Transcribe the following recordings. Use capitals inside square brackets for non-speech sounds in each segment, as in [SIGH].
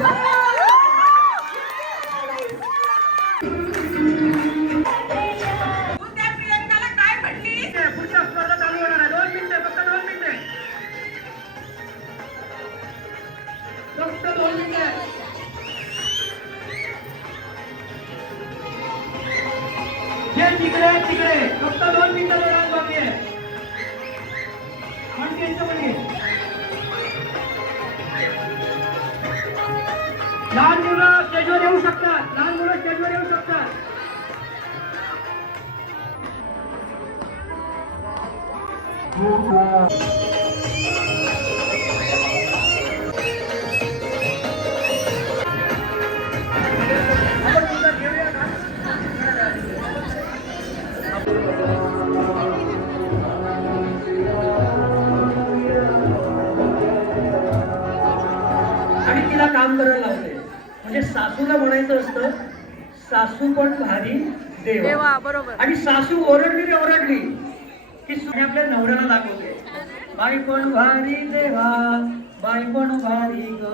Yeah. [LAUGHS] सासू पण भारी देवा. देवा बरोबर. आणि सासू ओरडली रे ओरडली. की आपल्या नवऱ्याला दाखवते. बाई पण भारी देवा बाई पण भारी ग.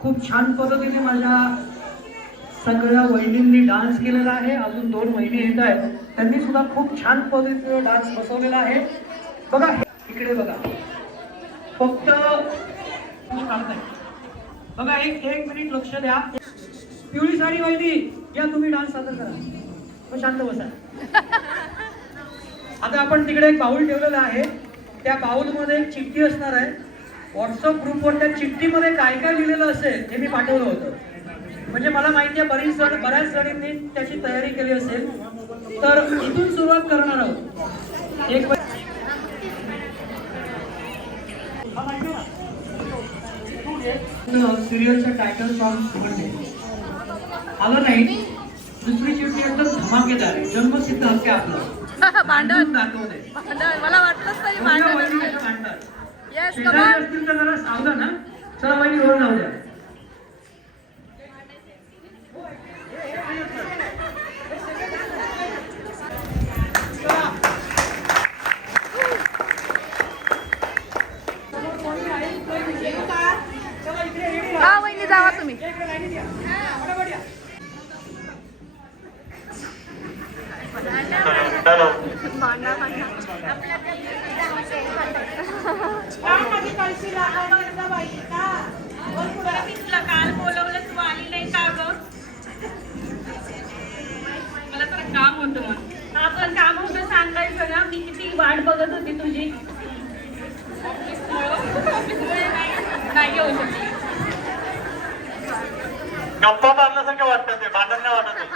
खूप छान पद्धतीने माझ्या सगळ्या वहिनींनी डान्स केलेला आहे. अजून दोन वहिनी येत आहेत. त्यांनी सुद्धा खूप छान पद्धतीने डान्स बसवलेला आहे. बघा इकडे बघा. फक्त बघा एक एक मिनिट लक्ष द्या. पिवळी साडी वाहिली या तुम्ही डान्स सादर करा. मग शांत बसा. आता आपण तिकडे एक बाऊल ठेवलेला आहे. त्या बाऊलमध्ये एक चिठ्ठी असणार आहे. व्हॉट्सअप ग्रुपवर त्या चिठ्ठीमध्ये काय काय लिहिलेलं असेल हे मी पाठवलं होतं. म्हणजे मला माहिती आहे बरीच जण बऱ्याच जणींनी त्याची तयारी केली असेल. तर इथून सुरुवात करणार आहोत. एक सिरियलचं टायटल सॉन्ग म्हणजे आलं नाही. दुसरी चिठ्ठी एकदम धमाकेदार आहे. जन्मसिद्ध हक्क आहे आपलं. [LAUGHS] भांडण. भांडण. मला वाटलंच कोणत्या वहिनी भांडण. शेजारी असतील तर जरा सावधान हा. चला वहिनी लावू द्या हा वहिनी जावा तुम्ही भांडा भांडा काय माझी कळशी लागावं एकदा बाई का बरं मी तुला काल बोलवलं तू आली नाही का ग मला तर काम होतं मग आपण काम होतं सांगायचं ना मी किती वाट बघत होती तुझी ऑफिसमुळं ऑफिसमुळे नाही नाही येऊ शकली गप्पा मारल्यासारखं वाटतं ते भांडण नाही वाटत आहे.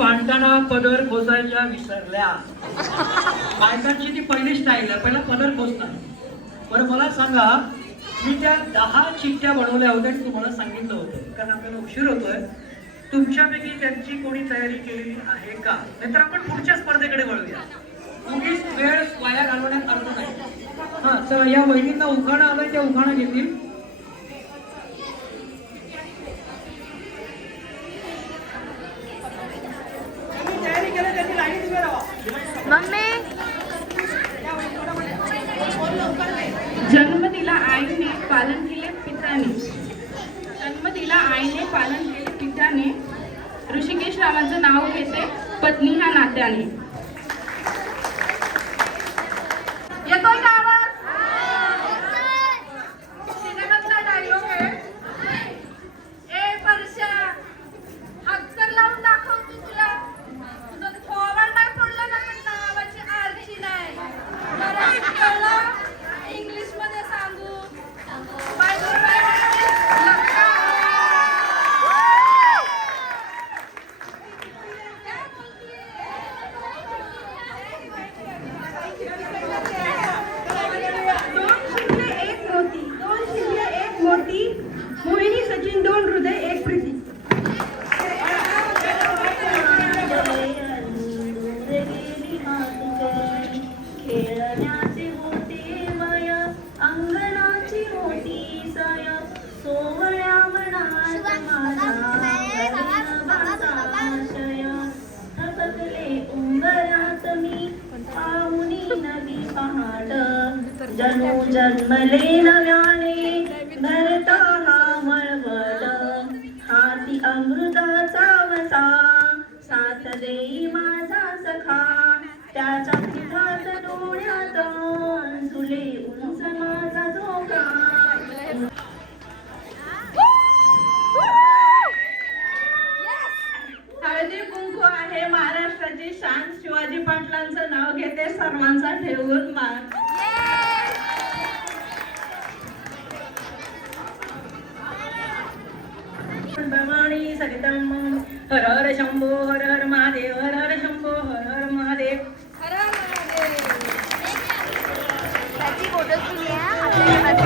भांडताना पदर खोसायच्या विसरल्या. बायकांची ती पहिली स्टाईल आहे. पहिला पदर खोसणार. बरं मला सांगा मी त्या दहा चिठ्ठ्या बनवल्या होत्या आणि तुम्हाला सांगितलं होतं. कारण आपल्याला उशीर होतोय. तुमच्यापैकी त्यांची कोणी तयारी केलेली आहे का? नाहीतर आपण पुढच्या स्पर्धेकडे वळूया. उगीच वेळ वाया घालवण्यात अर्थ नाही. हा चला या वहिनींना उखाणा आलाय त्या उखाणा घेतील. मम्मी. जन्म दिला आईने पालन केले पिताने. जन्म दिला आईने पालन केले पिताने. ऋषिकेश रामाचं नाव घेते पत्नी ह्या नात्याने. जगदम हर हर शंभो हर हर महादेव हर हर शंभो हर हर महादेव हर हर महादेव त्याची फोटो आपल्याला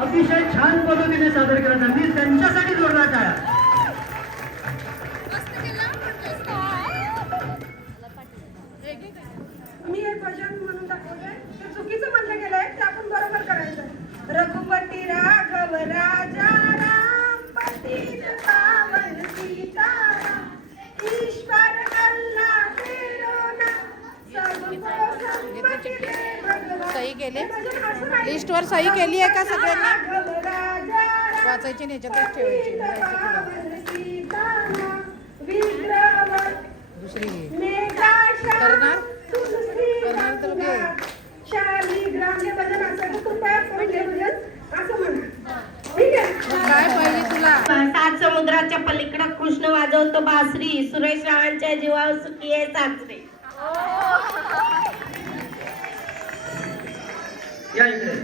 अतिशय छान पद्धतीने सादर करत आहे मी त्यांच्यासाठी जोरदार टाळा मी हे भजन म्हणून दाखवले ते चुकीचं म्हणलं गेलंय ते आपण बरोबर करायचं रघुपती राघव राजा राम पती पावन ईश्वर फिरोना भगवान. सही गेले लिस्टवर सही केली आहे का सगळ्यांनी? वाचायची नाही ठेवायची. तुला? सात समुद्राच्या पलीकडे कृष्ण वाजवतो बासरी. सुरेश रावांच्या जीवावर सुखी आहे सासरी. हो. या इकडे.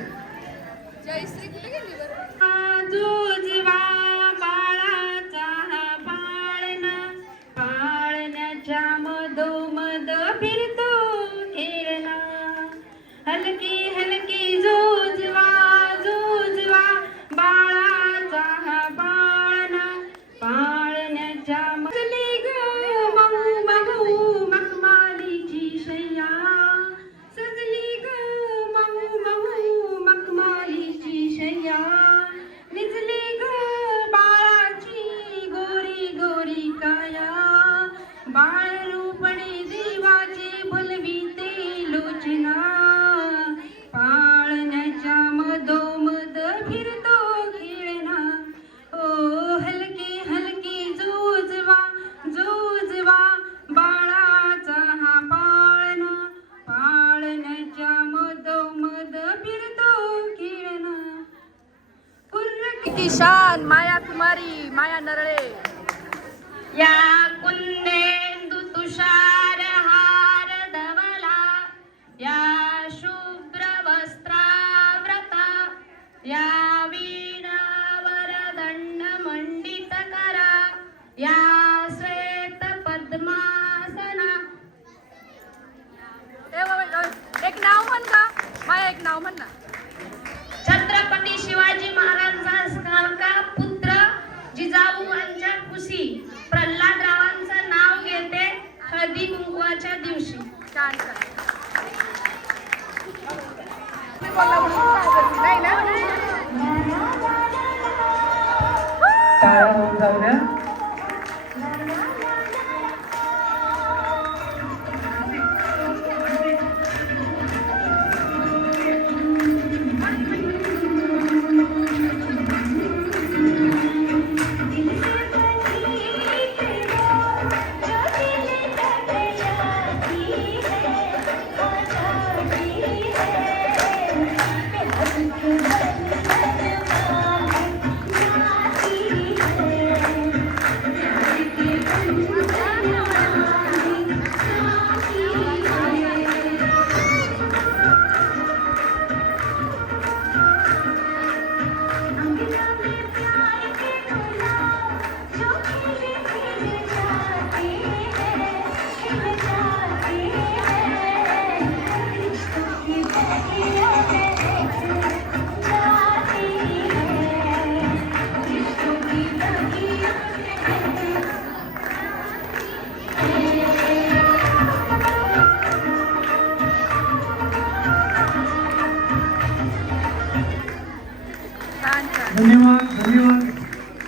धन्यवाद धन्यवाद.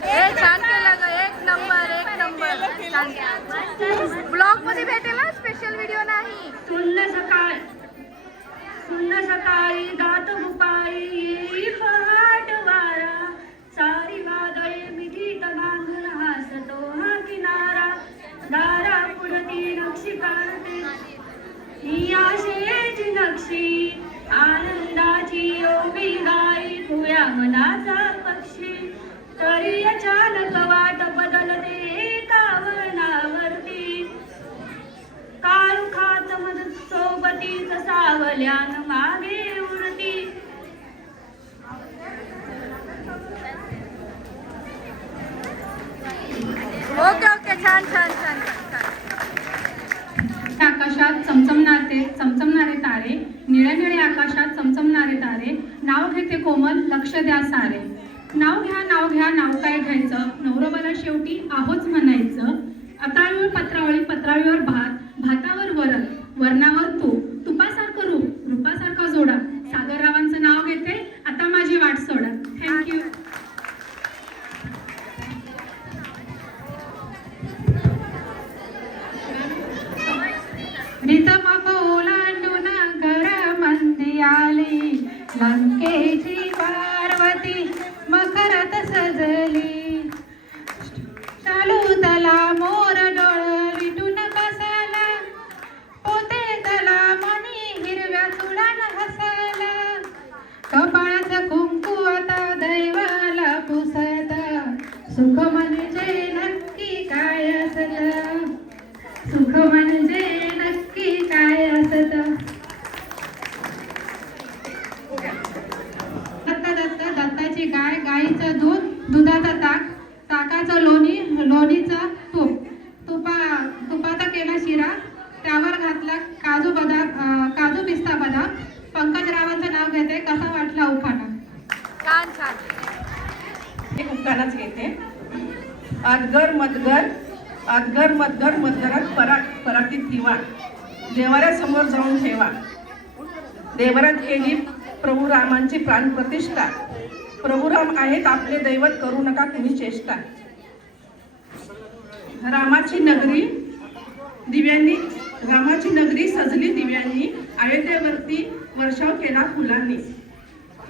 ए छान केलं ग. एक नंबर एक नंबर. छान ब्लॉगमध्ये भेटेल ना? स्पेशल व्हिडिओ नाही. सुन्न सकाळ. सुन्न सकाळी सावल्यान मागे उडती. ओके ओके छान छान छान आकाशात चमचमणारे चमचमणारे तारे निळ्या निळ्या आकाशात चमचमणारे तारे. नाव घेते कोमल लक्ष द्या सारे. नाव घ्या नाव घ्या नाव काय घ्यायचं? नवरोबाला शेवटी आहोच म्हणायचं. मतगर अदगर मदगर पराट पराटीत ठेवा. देवाऱ्यासमोर जाऊन ठेवा. देवरात केली प्रभू रामांची प्राण प्रतिष्ठा. प्रभू राम आहेत आपले दैवत करू नका तुम्ही चेष्टा. रामाची नगरी दिव्यांनी रामाची नगरी सजली दिव्यांनी अयोध्येवरती वर्षाव केला फुलांनी.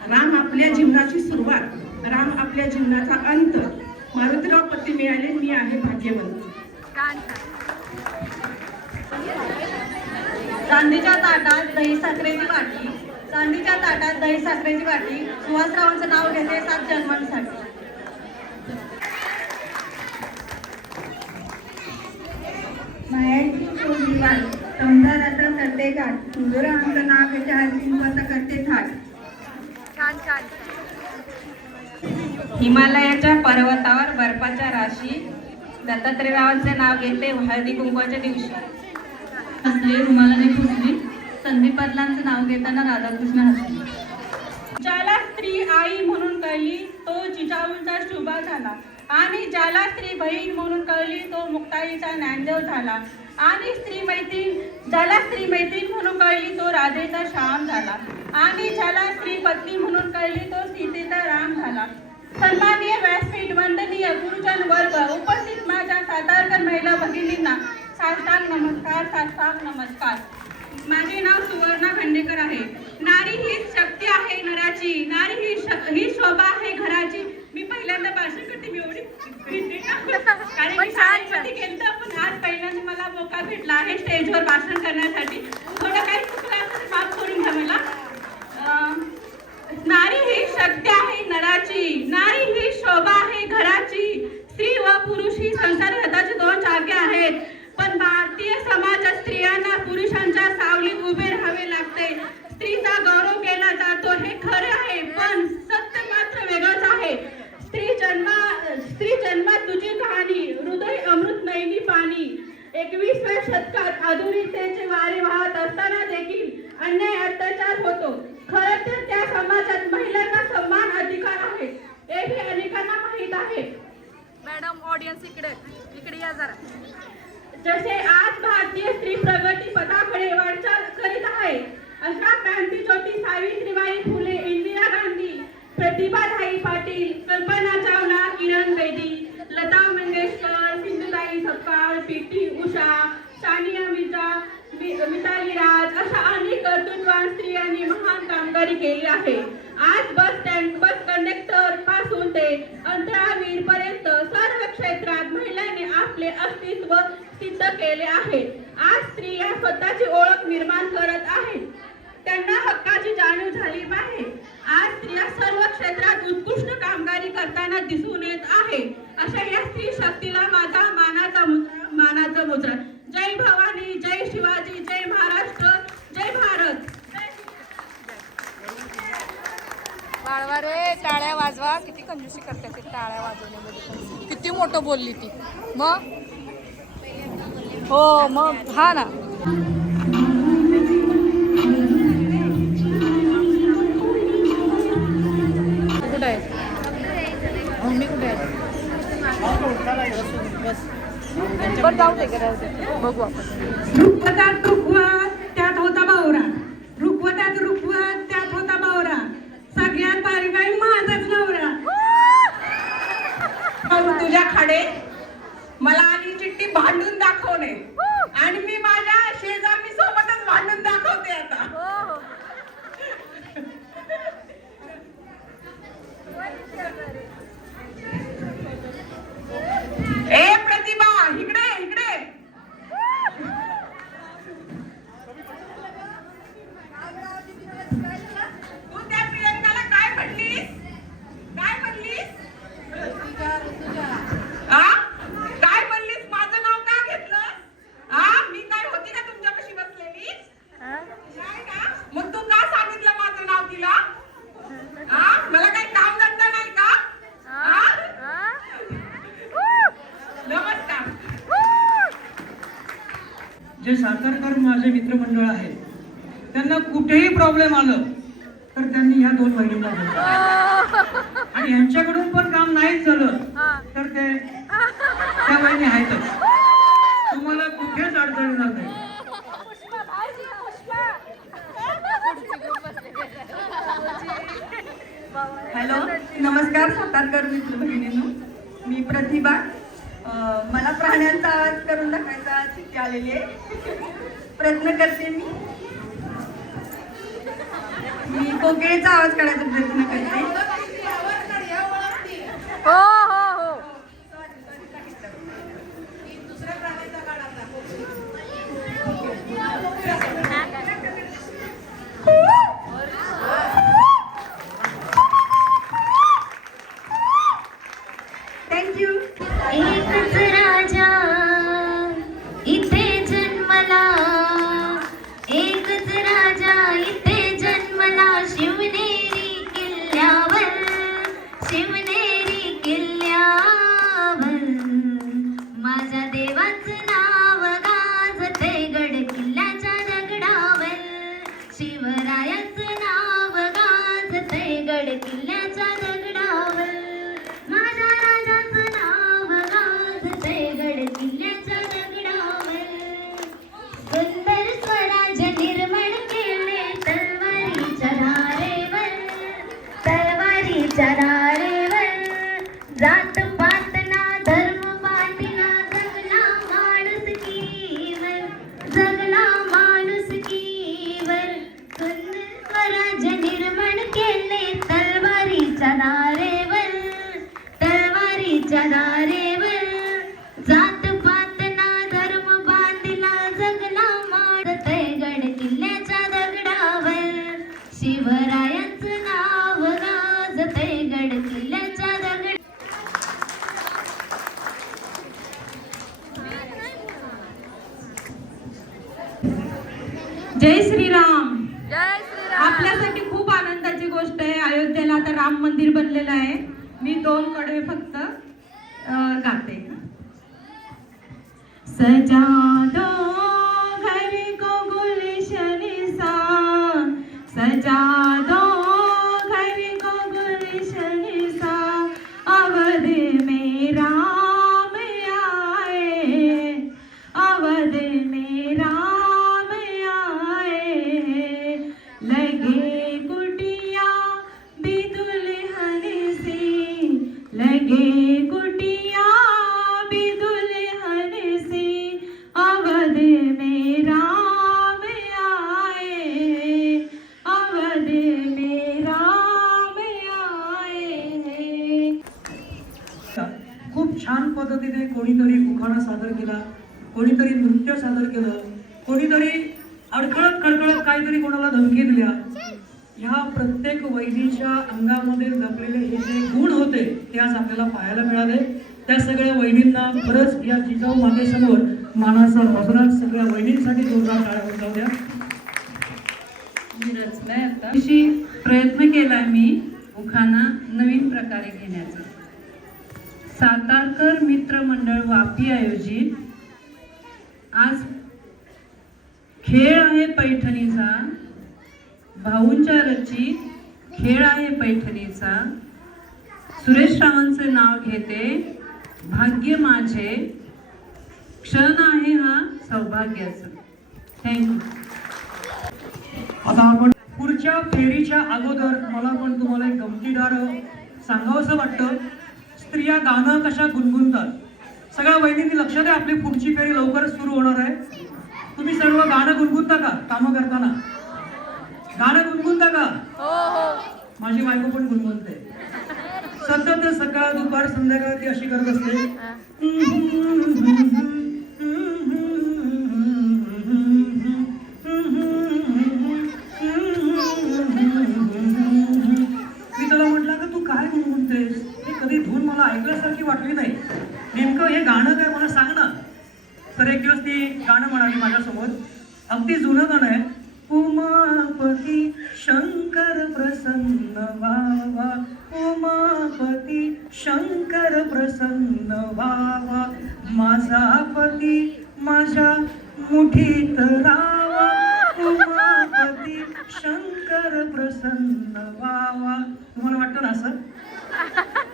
राम आपल्या जीवनाची सुरुवात. राम आपल्या जीवनाचा अंत. मारुतीराव पती मिळाले मी आहे भाग्यवंत. चांदीच्या ताटात दही साखरेची वाटी. चांदीच्या ताटात दही साखरेची वाटी. सुहासरावांचं नाव घेते सात जन्मांसाठी. मायाची सोडली वाट. संसाराचा करते गाठ सुंदरांचं नाव घेते हरसिंहाचं करते थाट. छान छान. हिमालयाच्या पर्वतावर बर्फाच्या राशी दत्तात्रेयरावांचे नाव घेते हळदी कुंकवाच्या दिवशी. हसले रुमालाने पुसली संदीप पाटलांचं नाव घेताना राधाकृष्ण हसले. ज्याला स्त्री आई म्हणून कळली तो जिजाऊंचा शुभा झाला. आणि ज्याला स्त्री बहीण म्हणून कळली तो मुक्ताईचा ज्ञानदेव झाला. आणि स्त्री मैत्रीण ज्याला स्त्री मैत्रीण म्हणून कळली तो राधेचा श्याम झाला. आणि ज्याला स्त्री पत्नी म्हणून कळली तो सीतेचा राम झाला. सन्माननीय व्यासपीठ वंदनीय गुरुजन वर्ग उपस्थित माझ्या सातारकर महिला भगिनींना साष्टांग नमस्कार साष्टांग नमस्कार. माझे नाव सुवर्णा खंडेकर आहे. नारी हीच शक्ती आहे नराची नारी ही ही शोभा आहे घराची. मी पहिल्यांदा भाषण करते मी एवढी. कारण मी शाळेमध्ये गेलते पण आज पहिल्यांदा मला मौका भेटला आहे स्टेजवर भाषण करण्यासाठी थोडं काही चुकलं असेल तर माफ करून घ्या मला अं, नारी ही शक्ती आहे नराची नारी ही शोभा आहे घराची स्त्री व पुरुष ही संसार रथाचे दोन चाके आहेत. पण भारतीय समाजात स्त्रियांना पुरुषांच्या सावलीत उभे राहावे लागते. स्त्रीचा गौरव केला जातो हे खरे आहे पण सत्य मात्र वेगळंच आहे. स्त्री जन्मा स्त्री जन्मात तुझी कहाणी हृदय अमृत नैनी पाणी. एकवीसव्या शतकात आधुनिकतेचे वारे वाहत असताना देखील अन्याय अत्याचार जसे क्षेत्रात उत्कृष्ट कामगिरी करताना दिसून येत आहे. अशा या स्त्री शक्तीला माझा मानाचा मुद्रा मानाचा मुद्रा. जय भवानी जय शिवाजी जय महाराष्ट्र जय भारत. बाळवा रे टाळ्या वाजवा. किती कंजूसी करते ते टाळ्या वाजवण्यामध्ये. किती मोठं बोलली ती. मग? हो मग. हा ना. जाऊ दे बघू आपण. रुखवतात रुखवत त्यात होता बावरा. रुखवतात रुखवत त्यात होता बावरा. सगळ्यात बारी बाई माझाच नवरा. तुझ्या खाडे मला आली चिठ्ठी भांडून दाखवणे. आणि मी माझ्या शेजारी सोबतच भांडून दाखवते आता हो हो ए प्रतिभा इकडे इकडे तू त्या प्रियंकाला काय म्हणलीस काय म्हणलीस आ? काय म्हणलीस माझं नाव का घेतलं आ मी काय होती का तुमच्यापाशी बसलेली हा? नाही का मग तू का सांगितलं माझं नाव तिला आ मला काही काम धंदा नाही का हा? आ? हा? नमस्कार जे सातारकर माझे मित्रमंडळ आहे त्यांना कुठेही प्रॉब्लेम आलं तर त्यांनी ह्या दोन बहिणींना आणि यांच्याकडून पण काम नाहीच झालं तर ते त्या बहिणी आहेतच. तुम्हाला कुठेच अडचण येणार नाही. हॅलो नमस्कार सातारकर मित्र बहिणींनो मी प्रतिभा मला प्राण्यांचा आवाज करून दाखवायचा चिठ्ठी आलेली आहे. प्रयत्न करते मी. मी कोकिळेचा आवाज काढायचा प्रयत्न करते. हो हो. आपल्यासाठी खूप आनंदाची गोष्ट आहे. अयोध्येला आता राम मंदिर बनलेलं आहे. मी दोन कडवे फक्त गाते. सजा छान पद्धतीने कोणीतरी उखाणा सादर केला कोणीतरी नृत्य सादर केलं कोणीतरी अडखळत खडखळत काहीतरी कोणाला धमकी दिल्या. ह्या प्रत्येक वहिनीच्या अंगामध्ये लपलेले हे जे गुण होते ते आज आपल्याला पाहायला मिळाले. त्या सगळ्या वहिनींना खरंच या जिजाऊ मातेसमोर मानाचा हजरात सगळ्या वहिनींसाठी जोरदार टाळ्या जाऊ द्या. मी प्रयत्न केला मी उखाणा नवीन प्रकारे घेण्याचा. सातारकर मित्र मंडळ वापी आयोजित. आज खेळ आहे पैठणीचा. भाऊंच्या रचित खेळ आहे पैठणीचा. सुरेश रावांचे नाव घेते. भाग्य माझे. क्षण आहे हा सौभाग्याचा. थँक्यू आता आपण पुढच्या फेरीच्या अगोदर मला पण तुम्हाला एक गमतीदार सांगावंसं वाटतं. स्त्रिया गाणं कशा गुणगुणतात? सगळ्या वहिनींनी लक्ष द्या आपली पुढची फेरी लवकरच सुरू होणार आहे. तुम्ही सर्व गाणं गुणगुणता का? कामं करताना? गाणं गुणगुणता का? हो हो. माझी बायको पण गुणगुणते. सतत सकाळ दुपार संध्याकाळ ती अशी करत असते. मी त्याला म्हटलं का तू काय गुणगुणतेस? मला ऐकल्यासारखी वाटली नाही. नेमकं हे गाणं काय मला सांग ना. तर एक दिवस ती गाणं म्हणाली माझ्यासोबत अगदी जुनं गाणं आहे. उमापती शंकर प्रसन्न वावा उमापती शंकर प्रसन्न वावा माझा पती माझ्या मुठीत रावा उमापती शंकर प्रसन्न व्हावा. तुम्हाला वाटतं ना असं?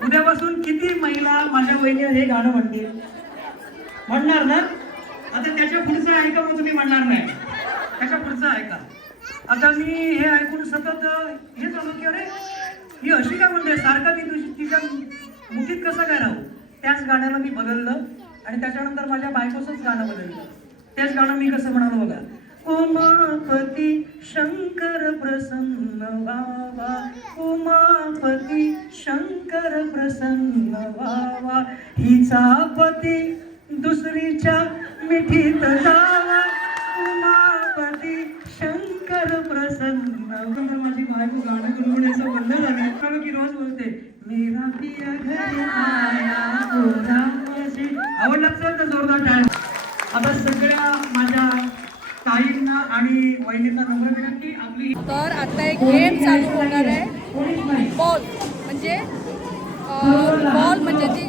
उद्यापासून किती महिला माझ्या वहिनी हे गाणं म्हणतील? म्हणणार ना? आता त्याच्या पुढचं ऐका मग तुम्ही म्हणणार नाही. त्याच्या पुढचं ऐका. आता मी हे ऐकून सतत हे चालू की अरे ही अशी काय म्हणते सारखा मी तुझी तिच्या मुठीत कसं काय राहू? त्याच गाण्याला मी बदललं आणि त्याच्यानंतर माझ्या बायकोचंच गाणं बदललं. तेच गाणं मी कसं म्हणालो बघा. उमापती शंकर प्रसन्न व्हावा उमापती शंकर प्रसन्न व्हावा हिचा पती दुसरीच्या मिठीत जावा. उमापती शंकर प्रसन्न माझी बायको गाणं गुणगुणायचं बंद झाली कारण की रोज बोलते मेरा पिया घरी आया हो आवडला असेल तर जोरदार टाळ्या आता सगळ्या माझ्या ताईंना आणि वहिनींना नम्र विनंती आपली तर आता एक गेम चालू होणार आहे. बॉल म्हणजे बॉल म्हणजे जी